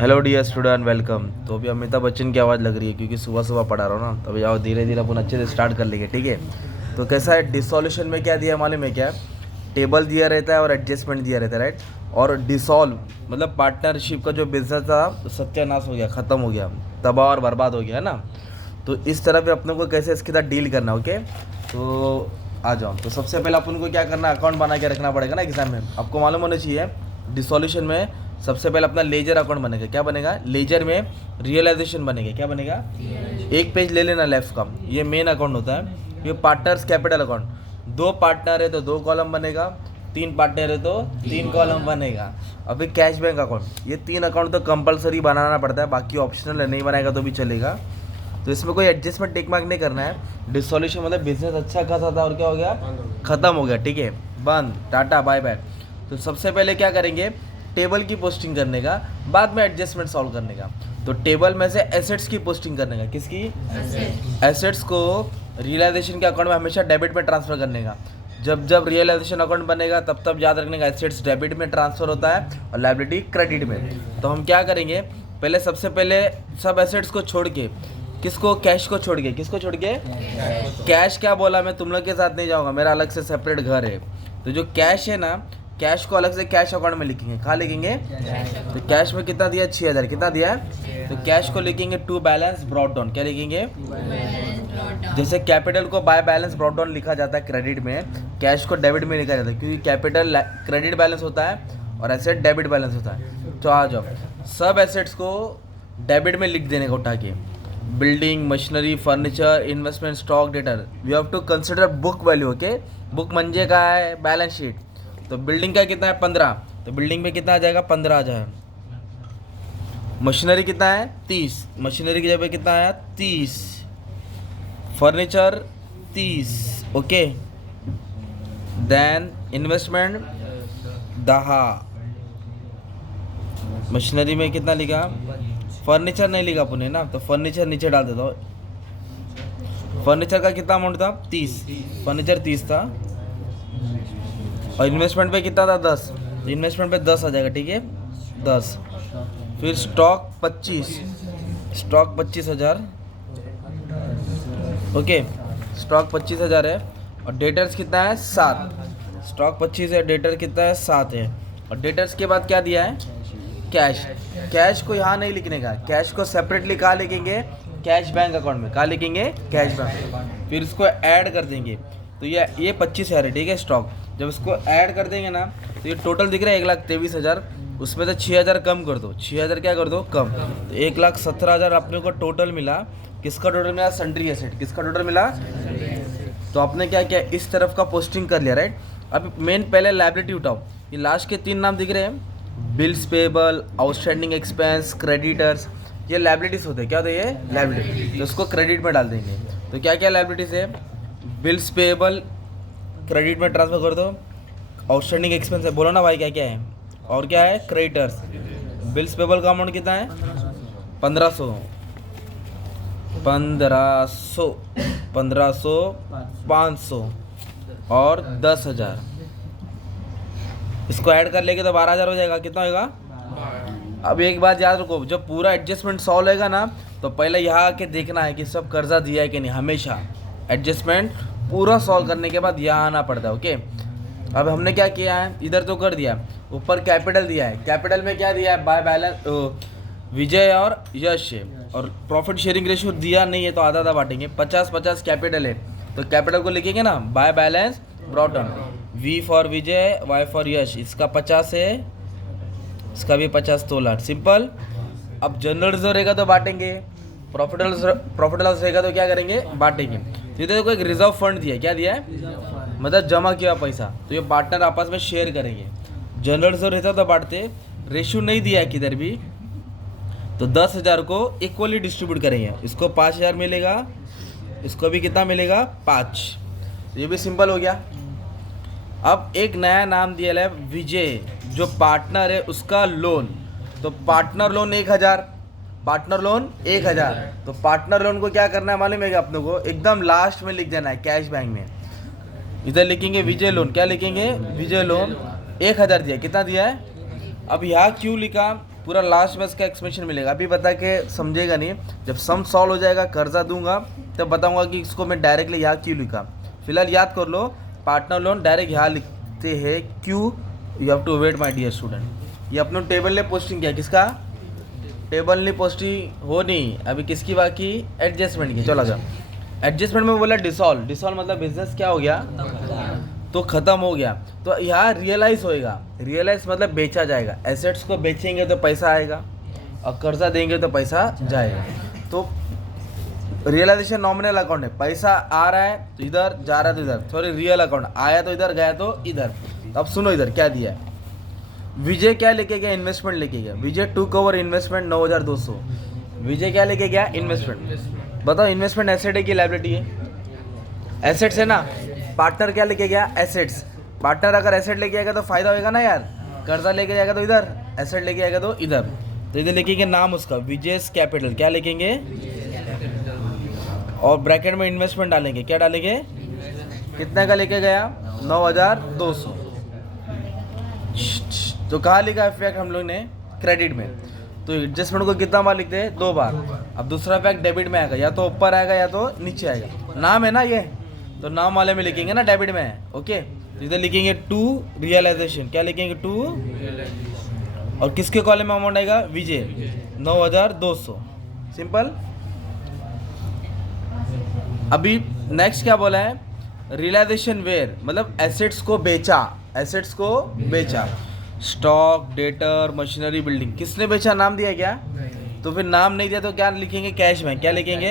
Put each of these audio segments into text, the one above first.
Hello dear student, welcome. तो अभी अमिताभ बच्चन की आवाज़ लग रही है क्योंकि सुबह सुबह पढ़ा रहा हूँ ना। तो अभी आओ धीरे धीरे अपन अच्छे से स्टार्ट कर लेंगे, ठीक है। तो कैसा है, डिसॉल्यूशन में क्या दिया है मालूम है क्या? टेबल दिया रहता है और एडजस्टमेंट दिया रहता है, राइट। और डिसॉल्व मतलब पार्टनरशिप का जो बिजनेस था सत्यानाश हो गया, ख़त्म हो गया, तबाह और बर्बाद हो गया, है ना। तो इस तरह पे अपने को कैसे इसके साथ डील करना, ओके। तो आ जाओ। तो सबसे पहले अपन को क्या करना, अकाउंट बना के रखना पड़ेगा ना एग्जाम में। आपको मालूम होना चाहिए डिसॉल्यूशन में सबसे पहले अपना लेजर अकाउंट बनेगा। क्या बनेगा? लेजर में रियलाइजेशन बनेगा। क्या बनेगा? एक पेज ले लेना लेफ्ट का, ये मेन अकाउंट होता है। ये पार्टनर्स कैपिटल अकाउंट, दो पार्टनर है तो दो कॉलम बनेगा, तीन पार्टनर है तो तीन कॉलम बनेगा। अभी कैश बैंक अकाउंट, ये तीन अकाउंट तो कंपलसरी बनाना पड़ता है, बाकी ऑप्शनल है, नहीं बनाएगा तो भी चलेगा। तो इसमें कोई एडजस्टमेंट टिक मार्क नहीं करना है। डिसॉल्यूशन मतलब बिजनेस अच्छा खासा था और क्या हो गया, खत्म हो गया, ठीक है, बंद, टाटा बाय बाय। तो सबसे पहले क्या करेंगे, टेबल की पोस्टिंग करने का, बाद में एडजस्टमेंट सॉल्व करने का। तो टेबल में से एसेट्स की पोस्टिंग करने का, किसकी? एसेट्स को रियलाइजेशन के अकाउंट में हमेशा डेबिट में ट्रांसफर करने का। जब जब रियलाइजेशन अकाउंट बनेगा तब तब याद रखने का एसेट्स डेबिट में ट्रांसफर होता है और लायबिलिटी क्रेडिट में। तो हम क्या करेंगे, पहले सबसे पहले सब एसेट्स को छोड़ के, किसको? कैश को छोड़ के। किसको छोड़ के? कैश। क्या बोला मैं, तुम लोग के साथ नहीं जाऊंगा, मेरा अलग से सेपरेट घर है। तो जो कैश है ना, कैश को अलग से कैश अकाउंट में लिखेंगे। कहाँ लिखेंगे? तो कैश में कितना दिया? 6,000। कितना दिया है? तो कैश को लिखेंगे टू बैलेंस ब्रॉट डाउन। क्या लिखेंगे? जैसे कैपिटल को बाय बैलेंस ब्रॉट डाउन लिखा जाता है क्रेडिट में, कैश को डेबिट में लिखा जाता है, क्योंकि कैपिटल क्रेडिट बैलेंस होता है और एसेट डेबिट बैलेंस होता है। तो आ जाओ, सब एसेट्स को डेबिट में लिख देने का उठा के। Building, machinery, furniture, investment, stock, debtor, we have to consider book value, okay. Book मंजे का है बैलेंस शीट। तो बिल्डिंग का कितना है? 15। तो बिल्डिंग में कितना आ जाएगा? 15,000। मशीनरी कितना है? 30। मशीनरी की जगह कितना आया? 30। Furniture 30, okay. Then investment 10। Machinery में कितना लिखा? फर्नीचर नहीं लिखा पुणे ना, तो फर्नीचर नीचे डाल देता हूँ। फर्नीचर का कितना अमाउंट था? 30। फर्नीचर 30 था और इन्वेस्टमेंट पे कितना था? 10। तो इन्वेस्टमेंट पे 10 आ जाएगा, ठीक है, 10। फिर स्टॉक 25। Stock 25,000, okay. स्टॉक 25,000 है। और डेटर्स कितना है? 7। स्टॉक 25 है, डेटर कितना है? 7 है। और डेटर्स के बाद क्या दिया है? कैश। कैश को यहाँ नहीं लिखने का, कैश को सेपरेटली कहाँ लिखेंगे? कैश बैंक अकाउंट में। कहाँ लिखेंगे? Cash bank. फिर इसको ऐड कर देंगे। तो ये 25,000 है, ठीक है, स्टॉक। जब इसको ऐड कर देंगे ना, तो ये टोटल दिख रहा है 1,23,000। उसमें से 6,000 कम कर दो, 6,000 क्या कर दो? कम। तो 1,17,000 अपने को टोटल मिला। किसका टोटल मिला? Sundry asset. किसका टोटल मिला? तो आपने क्या किया, इस तरफ का पोस्टिंग कर लिया, राइट। अब मेन पहले लायबिलिटी उठाओ। ये लास्ट के 3 नाम दिख रहे हैं, bills payable, outstanding expense, creditors, ये लायबिलिटीज होते हैं। क्या होते हैं ये? लायबिलिटी। तो उसको क्रेडिट में डाल देंगे। तो क्या क्या लायबिलिटीज है? बिल्स पेबल क्रेडिट में ट्रांसफर कर दो। आउटस्टैंडिंग एक्सपेंस है, बोलो ना भाई क्या क्या है? और क्या है? क्रेडिटर्स। बिल्स पेबल का अमाउंट कितना है? 1500। 1500, 1500, 500 और 10,000। इसको ऐड कर लेंगे तो 12,000 हो जाएगा। कितना होगा? अब एक बात याद रखो, जब पूरा एडजस्टमेंट सॉल्व होगा ना, तो पहले यहाँ आके देखना है कि सब कर्जा दिया है कि नहीं। हमेशा एडजस्टमेंट पूरा सॉल्व करने के बाद यहाँ आना पड़ता है, ओके। अब हमने क्या किया है, इधर तो कर दिया, ऊपर कैपिटल दिया है। कैपिटल में क्या दिया है? बाय बैलेंस विजय और यश है। और प्रॉफिट शेयरिंग रेशियो दिया नहीं है तो आधा आधा बांटेंगे। 50-50 कैपिटल है, तो कैपिटल को लिखेंगे ना, by balance brought down. V for Vijay, Y for Yash. इसका 50 है, इसका भी 50, तोला, सिंपल। अब जनरल रिजर्व रहेगा तो बांटेंगे, प्रॉफिट लॉस रहेगा तो क्या करेंगे? बांटेंगे। तो देखो एक रिजर्व फंड दिया है। क्या दिया है? मतलब जमा किया पैसा, तो ये पार्टनर आपस में शेयर करेंगे। जनरल रिजर्व रहता तो बांटते, रेशियो नहीं दिया है किधर भी। तो 10,000 को इक्वली डिस्ट्रीब्यूट करेंगे। इसको 5,000 मिलेगा, इसको भी कितना मिलेगा? 5। तो ये भी सिंपल हो गया। अब एक नया नाम दिया है विजय, जो पार्टनर है उसका लोन। तो पार्टनर लोन 1,000, पार्टनर लोन 1,000। तो पार्टनर लोन को क्या करना है मालूम है? अपने को एकदम लास्ट में लिख देना है, कैश बैंक में। इधर लिखेंगे विजय लोन। क्या लिखेंगे? विजय लोन 1,000 दिया। कितना दिया है? अब यहाँ क्यों लिखा? पूरा लास्ट में इसका एक्सप्लेनेशन मिलेगा, अभी बता के समझेगा नहीं। जब सम सॉल्व हो जाएगा, कर्जा दूंगा, तब बताऊंगा कि इसको मैं डायरेक्टली यहाँ क्यों लिखा। फिलहाल याद कर लो, पार्टनर लोन डायरेक्ट यहाँ लिखते हैं क्यों, you have to wait my dear student. ये अपने टेबल ने पोस्टिंग किया, किसका टेबल ने पोस्टिंग हो नहीं, अभी किसकी बाकी, एडजस्टमेंट की। चलो आजा, एडजस्टमेंट में बोला डिसॉल्व, डिसॉल्व मतलब बिजनेस क्या हो गया, तो ख़त्म हो गया। तो यहाँ रियलाइज होएगा, रियलाइज मतलब बेचा जाएगा। एसेट्स को बेचेंगे तो पैसा आएगा और कर्जा देंगे तो पैसा जाएगा। तो रियलाइजेशन नॉमिनल अकाउंट है, पैसा आ रहा है तो इधर, जा रहा है तो इधर, सॉरी रियल अकाउंट, आया तो इधर, गया तो इधर। तो अब सुनो इधर क्या दिया है। विजय क्या लेके गया, इन्वेस्टमेंट लेके गया। विजय टू कवर इन्वेस्टमेंट 9200। विजय क्या लेके गया, इन्वेस्टमेंट। बताओ इन्वेस्टमेंट एसेट है कि लायबिलिटी है, एसेट्स है ना। पार्टनर क्या लेके गया, एसेट्स। पार्टनर अगर एसेट लेके आएगा तो फायदा होएगा ना यार, कर्जा लेके जाएगा तो इधर, एसेट लेके आएगा तो इधर। तो इधर लिखेंगे नाम उसका विजयस कैपिटल, क्या लिखेंगे, और ब्रैकेट में इन्वेस्टमेंट डालेंगे, क्या डालेंगे, कितने का लेके गया, 9200। तो कहाँ लिखा इफेक्ट हम लोग ने, क्रेडिट में। तो एडजस्टमेंट को कितना बार लिखते हैं, 2 बार। अब दूसरा इफेक्ट डेबिट में आएगा, या तो ऊपर आएगा या तो नीचे आएगा। नाम है ना ये, तो नाम वाले में लिखेंगे ना, डेबिट में है, ओके। इधर लिखेंगे टू रियलाइजेशन, क्या लिखेंगे, टू, और किसके कॉलम में अमाउंट आएगा, विजय 9200, सिंपल। अभी नेक्स्ट क्या बोला है, रियलाइजेशन वेयर मतलब एसेट्स को बेचा, एसेट्स को बेचा। स्टॉक, डेटर, मशीनरी, बिल्डिंग, किसने बेचा, नाम दिया क्या, तो फिर नाम नहीं दिया तो क्या लिखेंगे, कैश में, क्या लिखेंगे।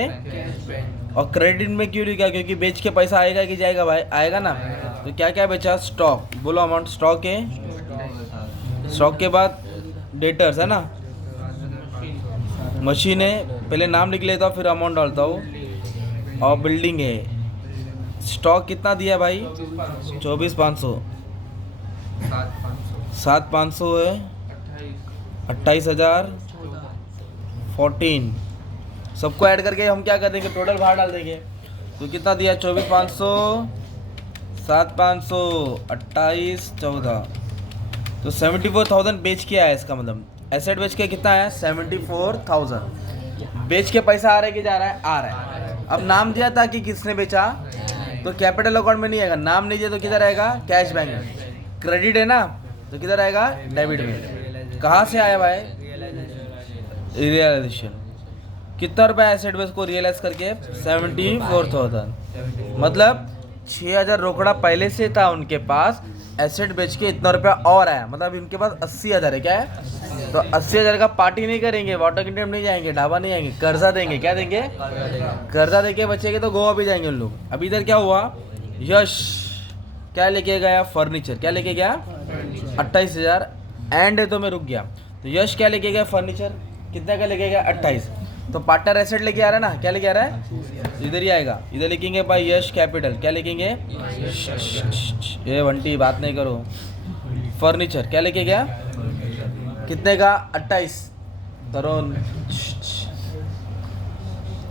और क्रेडिट में क्यों लिखा, क्योंकि बेच के पैसा आएगा कि जाएगा भाई, आएगा ना। तो क्या क्या बेचा, स्टॉक, बोलो अमाउंट, स्टॉक है, स्टॉक के बाद डेटर्स है ना, मशीन है, पहले नाम लिख लेता हूँ फिर अमाउंट डालता हूँ, और बिल्डिंग है। स्टॉक कितना दिया भाई, 24,500, 7,500 है, 28,000, 14। सबको ऐड करके हम क्या कर देंगे, टोटल बाहर डाल देंगे। तो कितना दिया, 24,500, 7,500, 28, 14, तो 74,000 बेच के आया। इसका मतलब एसेट बेच के कितना आया, 74,000। बेच के पैसा आ रहा है कि जा रहा है, आ रहा है। अब नाम दिया था कि किसने बेचा, तो कैपिटल अकाउंट में नहीं आएगा, नाम नहीं दिया तो किधर आएगा, कैश बैंक में। क्रेडिट है ना, तो किधर आएगा, डेबिट में। कहाँ से आया भाई, रियलाइजेशन। कितना रुपया एसेट बेस को रियलाइज करके, 74,000। मतलब 6,000 रोकड़ा पहले से था उनके पास, एसेट बेच के इतना रुपया और आया, मतलब उनके पास 80,000 है, क्या है। तो 80,000 का पार्टी नहीं करेंगे, वाटर किंगडम नहीं जाएंगे, ढाबा नहीं जाएंगे, कर्जा देंगे, क्या देंगे, कर्जा देके बचेंगे तो गोवा भी जाएंगे उन लोग। अभी इधर क्या हुआ, यश क्या लेके गया, फर्नीचर, क्या लेके गया, 28,000। एंड है तो मैं रुक गया। तो यश क्या लेके गया, फर्नीचर, कितना का लेके गया, 28। तो पार्टनर एसेट लेके आ रहा है ना, क्या लेके आ रहा है, इधर ही आएगा। इधर लिखेंगे भाई यश कैपिटल, क्या लिखेंगे, ये बंटी बात नहीं करो। फर्नीचर क्या लेके गया, कितने का, 28। तरुण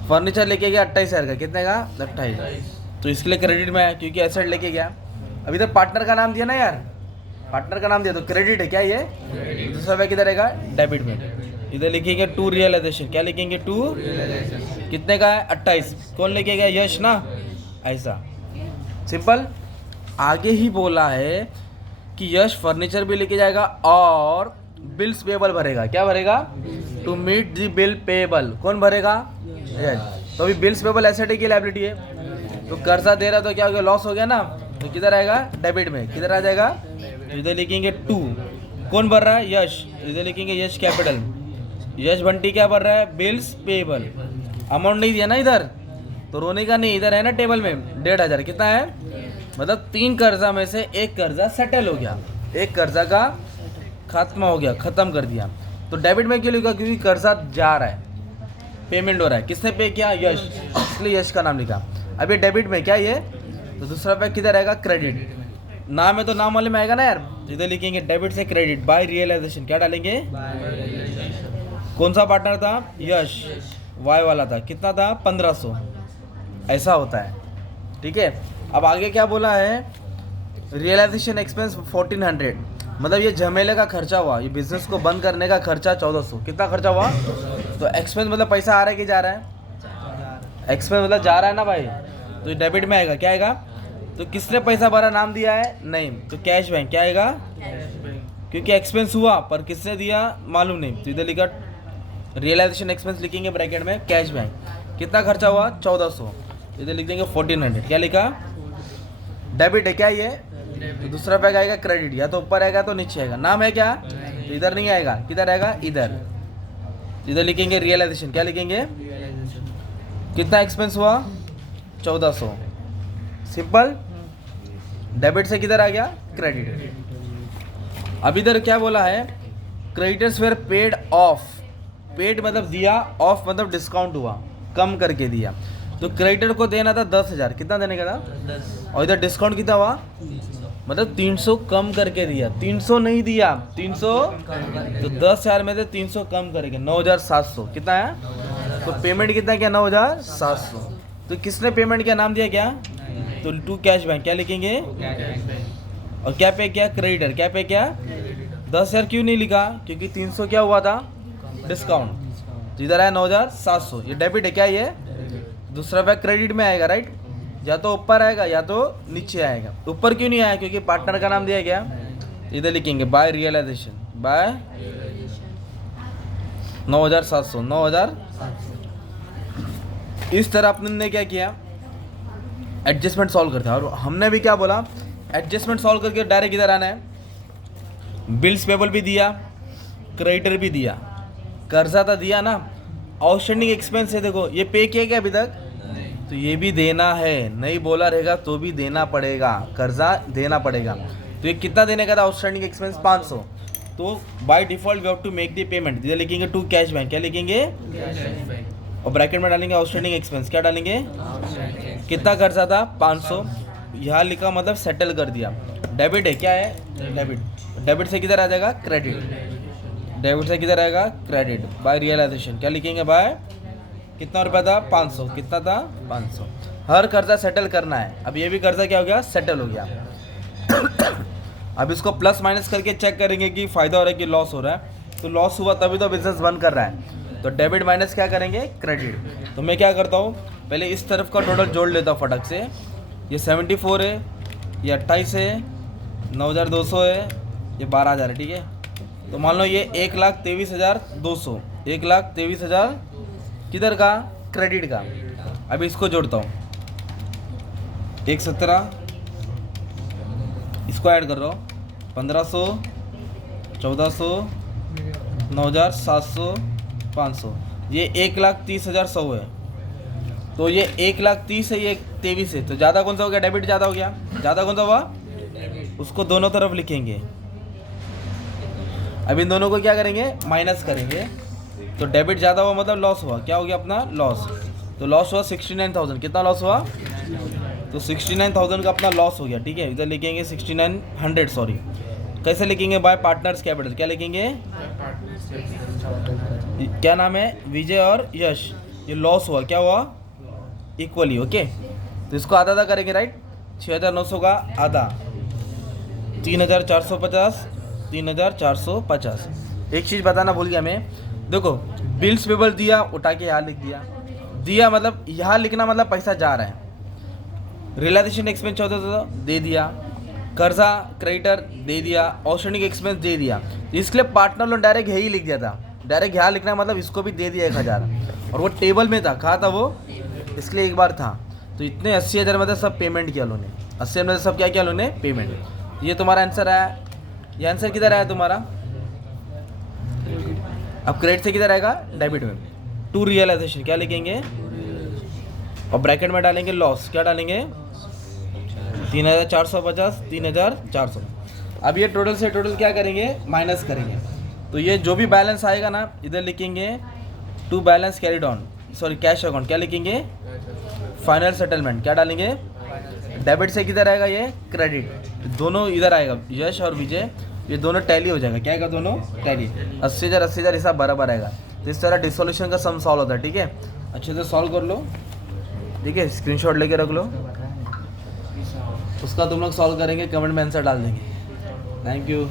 फर्नीचर लेके गया 28,000 का, कितने का, 28। तो इसके लिए क्रेडिट में है क्योंकि एसेट लेके गया। अभी तक पार्टनर का नाम दिया ना यार, पार्टनर का नाम दिया तो क्रेडिट है, क्या ये, दूसरा रुपया किधर रहेगा, डेबिट में। इधर लिखेंगे टू रियलाइजेशन, क्या लिखेंगे, टू, कितने का है, 28। कौन लेके गया, यश ना, ऐसा सिंपल। आगे ही बोला है कि यश फर्नीचर भी लेके जाएगा और बिल्स पेबल भरेगा, क्या भरेगा, to meet the bill payable, कौन भरेगा, यश। तो अभी बिल्स पेबल एसेट है कि लायबिलिटी है, तो कर्जा दे रहा तो क्या हो गया, लॉस हो गया ना, तो किधर आएगा, डेबिट में। किधर आ जाएगा, इधर लिखेंगे टू, कौन भर रहा है, यश। इधर लिखेंगे यश कैपिटल, यश बंटी क्या भर रहा है, बिल्स पेबल। अमाउंट नहीं दिया ना इधर, तो रोने का नहीं, इधर है ना टेबल में 1,500, कितना है, मतलब 3 कर्जा में से एक कर्जा सेटल हो गया, एक कर्जा का खत्म हो गया, खत्म कर दिया। तो डेबिट में क्यों लिखा, क्योंकि कर्जा जा रहा है, पेमेंट हो रहा है, किसने पे किया, यश, इसलिए यश का नाम लिखा। अभी डेबिट में क्या ये, तो दूसरा पे किधर आएगा, क्रेडिट। नाम है तो नाम वाले में आएगा ना यार, इधर लिखेंगे डेबिट से क्रेडिट बाय रियलाइजेशन, क्या डालेंगे, कौन सा पार्टनर था, यश, वाई वाला था, कितना था, 1,500। ऐसा होता है, ठीक है। अब आगे क्या बोला है, रियलाइजेशन एक्सपेंस 1,400। मतलब ये झमेले का खर्चा हुआ, ये बिजनेस को बंद करने का खर्चा 1400। कितना खर्चा हुआ? तो एक्सपेंस मतलब पैसा आ रहा है कि जा रहा है? एक्सपेंस मतलब जा रहा है ना भाई, तो ये डेबिट में आएगा। क्या आएगा? तो किसने पैसा भरा, नाम दिया है नहीं, तो कैश बैंक। क्या आएगा? क्योंकि एक्सपेंस हुआ पर किसने दिया मालूम नहीं, तो इधर लिखा रियलाइजेशन एक्सपेंस, लिखेंगे ब्रैकेट में कैश बैंक। कितना खर्चा हुआ? 1400। इधर लिख देंगे 1400। क्या लिखा? डेबिट है क्या ये? तो दूसरा पैक आएगा क्रेडिट, या तो ऊपर आएगा तो नीचे आएगा। नाम है क्या? तो इधर नहीं आएगा, किधर आएगा? इधर। इधर लिखेंगे रियलाइजेशन। क्या लिखेंगे? कितना एक्सपेंस हुआ? 1400। सिंपल। डेबिट से किधर आ गया? क्रेडिट। अब इधर क्या बोला है? Creditors were paid of. Paid मतलब दिया, ऑफ मतलब डिस्काउंट हुआ, कम करके दिया। तो क्रेडिटर को देना था 10,000, कितना देने का था? 10। और इधर डिस्काउंट कितना हुआ? मतलब 300 कम करके दिया। 300 नहीं दिया, 300, तो 10,000 में से 300 कम करेंगे, 9,700। कितना है? तो पेमेंट कितना किया? 9,700। तो किसने पेमेंट किया, नाम दिया क्या? तो टू कैश बैंक। क्या लिखेंगे? और क्या पे किया? क्रेडिटर। क्या पे किया? 10,000 क्यों नहीं लिखा? क्योंकि 300 क्या हुआ था? डिस्काउंट। तो इधर आया 9,700। ये डेबिट है क्या? ये दूसरा पैक क्रेडिट में आएगा, राइट? या तो ऊपर आएगा या तो नीचे आएगा। ऊपर क्यों नहीं आया? क्योंकि पार्टनर का नाम दिया गया। इधर लिखेंगे बाय रियलाइजेशन, बाय 9,700। 9,700। इस तरह अपने ने क्या किया? एडजस्टमेंट सॉल्व करते हैं। और हमने भी क्या बोला? एडजस्टमेंट सॉल्व करके डायरेक्ट इधर आना है। बिल्स पेबल भी दिया, क्रेडिटर भी दिया, कर्जा था दिया ना, आउटस्टैंडिंग एक्सपेंस है, देखो ये पे किया क्या अभी तक? तो ये भी देना है, नहीं बोला रहेगा तो भी देना पड़ेगा, कर्जा देना पड़ेगा। तो ये कितना देने का था? Outstanding expense 500। तो by default we have to make the payment. इधर लिखेंगे टू कैश बैंक। क्या लिखेंगे? और ब्रैकेट में डालेंगे आउटस्टैंडिंग एक्सपेंस। क्या डालेंगे? कितना कर्जा था? 500। यहाँ लिखा मतलब सेटल कर दिया। डेबिट है, क्या है? डेबिट। डेबिट से किधर आ जाएगा? क्रेडिट। डेबिट से किधर आएगा? क्रेडिट। By realisation. क्या लिखेंगे? बाय कितना रुपया था? 500। कितना था? 500। हर कर्जा सेटल करना है। अब ये भी कर्जा क्या हो गया? सेटल हो गया। अब इसको प्लस माइनस करके चेक करेंगे कि फ़ायदा हो रहा है कि लॉस हो रहा है। तो लॉस हुआ तभी तो बिजनेस बंद कर रहा है। तो डेबिट माइनस क्या करेंगे? क्रेडिट। तो मैं क्या करता हूँ, पहले इस तरफ का टोटल जोड़ लेता हूँ फटक से। ये 74 है, ये 28 है, 9,200 है, ये 12,000 है, ठीक है। तो मान लो ये 1,23,200, 1,23,000 किधर का? क्रेडिट का। अभी इसको जोड़ता हूँ, 1,17, इसको ऐड कर रहा हूँ, 1,500, 1,400, 9,700, 500, ये 1,30,100 है। तो ये 1,30,000 है, ये 23 है। तो ज़्यादा कौन सा हो गया? डेबिट ज़्यादा हो गया। ज़्यादा कौन सा हुआ? उसको दोनों तरफ लिखेंगे। अब इन दोनों को क्या करेंगे? माइनस करेंगे। तो डेबिट ज़्यादा हुआ मतलब लॉस हुआ। क्या हो गया अपना? लॉस। तो लॉस हुआ 69,000। कितना लॉस हुआ? तो 69,000 का अपना लॉस हो गया, ठीक है। इधर लिखेंगे 6,900, सॉरी। कैसे लिखेंगे? Bye partners capital. क्या लिखेंगे? क्या नाम है? विजय और यश। ये लॉस हुआ, क्या हुआ? Equally, okay. तो इसको आधा आधा करेंगे, राइट? 6,900 का आधा 3,450, 3,450। एक चीज़ बताना भूल गया मैं, देखो बिल्स पेबल दिया, उठा के यहाँ लिख दिया। दिया मतलब यहाँ लिखना मतलब पैसा जा रहा है। रियलाइजेशन एक्सपेंस 14,000 दे दिया, कर्जा क्रेडिटर दे दिया, आउटस्टैंडिंग एक्सपेंस दे दिया। इसके लिए पार्टनर लोन डायरेक्ट यही लिख दिया था। डायरेक्ट यहाँ लिखना मतलब इसको भी दे दिया 1,000। और वो टेबल में था, कहा था वो, इसलिए एक बार था। तो इतने 80,000 में सब पेमेंट किया लोने, 80,000 में सब क्या किया लोने? पेमेंट। ये तुम्हारा आंसर आया। ये आंसर किधर आया तुम्हारा? अब क्रेडिट से किधर आएगा? डेबिट में। टू रियलाइजेशन क्या लिखेंगे? और ब्रैकेट में डालेंगे लॉस। क्या डालेंगे? 3,450, 3,400। अब ये टोटल से टोटल क्या करेंगे? माइनस करेंगे। तो ये जो भी बैलेंस आएगा ना, इधर लिखेंगे to balance carried on, sorry cash account. क्या लिखेंगे? Final settlement. क्या डालेंगे? डेबिट से किधर आएगा? ये क्रेडिट। दोनों इधर आएगा, यश और विजय, ये दोनों टैली हो जाएगा। क्या आएगा? दोनों टैली। 80,000 80,000 हिसाब बराबर आएगा। तो इस तरह डिसोल्यूशन का सम सॉल्व होता है, ठीक है। अच्छे से सॉल्व कर लो, ठीक है। स्क्रीनशॉट लेके रख लो, उसका तुम लोग सॉल्व करेंगे, कमेंट में आंसर डाल देंगे। Thank you.